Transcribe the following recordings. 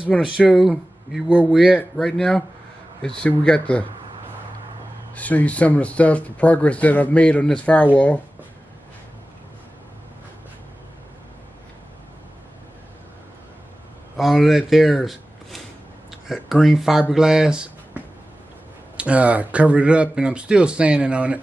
just want to show you where we're at right now. So we got to show you some of the stuff, the progress that I've made on this firewall. All of that there's green fiberglass. Covered it up, and I'm still sanding on it.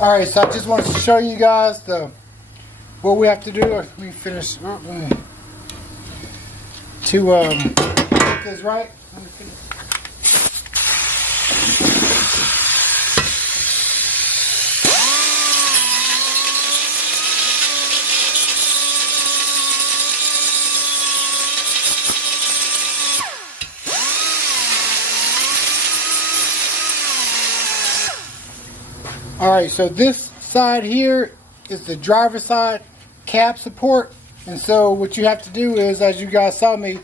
All right, so I just wanted to show you guys what we have to do. Let me finish to get this right. Let me finish. All right, so this side here is the driver's side cab support. And so what you have to do is, as you guys saw me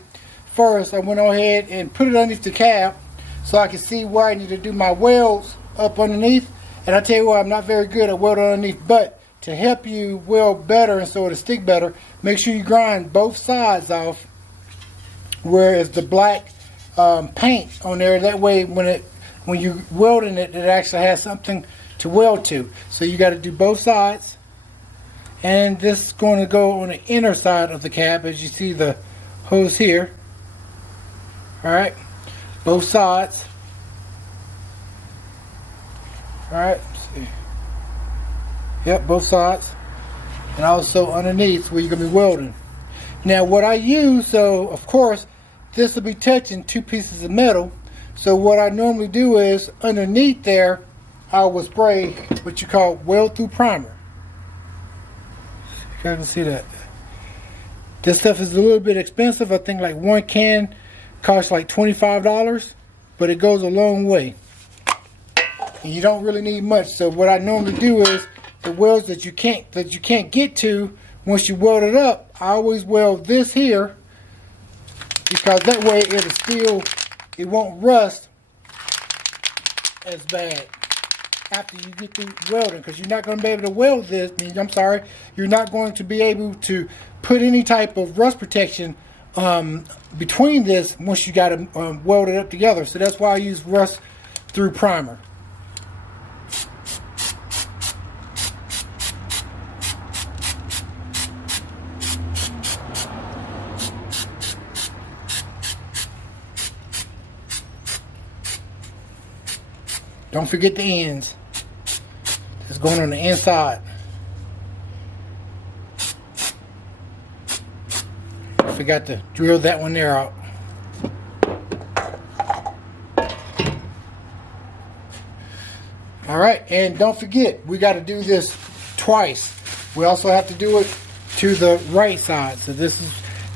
first, I went ahead and put it underneath the cab so I can see where I need to do my welds up underneath. And I tell you what, I'm not very good at welding underneath, but to help you weld better and so it'll stick better, make sure you grind both sides off where is the black paint on there. That way when you're welding it, it actually has something to weld to. So you got to do both sides, and this is going to go on the inner side of the cab, as you see the hose here. All right, both sides. All right, let's see. Yep, both sides, and also underneath where you're gonna be welding. Now what I use, so of course this will be touching two pieces of metal, so what I normally do is underneath there I will spray what you call weld through primer. You guys can see that. This stuff is a little bit expensive. I think like one can costs like $25, but it goes a long way. And you don't really need much. So what I normally do is the welds that you can't get to once you weld it up, I always weld this here, because that way it won't rust as bad after you get through welding, because you're not going to be able to weld this. You're not going to be able to put any type of rust protection between this once you got to weld it up together. So that's why I use rust through primer. Don't forget the ends. It's going on the inside. Forgot to drill that one there out. All right, and don't forget, we got to do this twice. We also have to do it to the right side. So this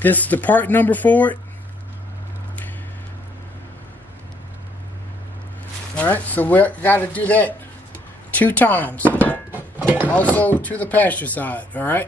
is the part number for it. All right, so we got to do that 2 times. Also to the pasture side. All right.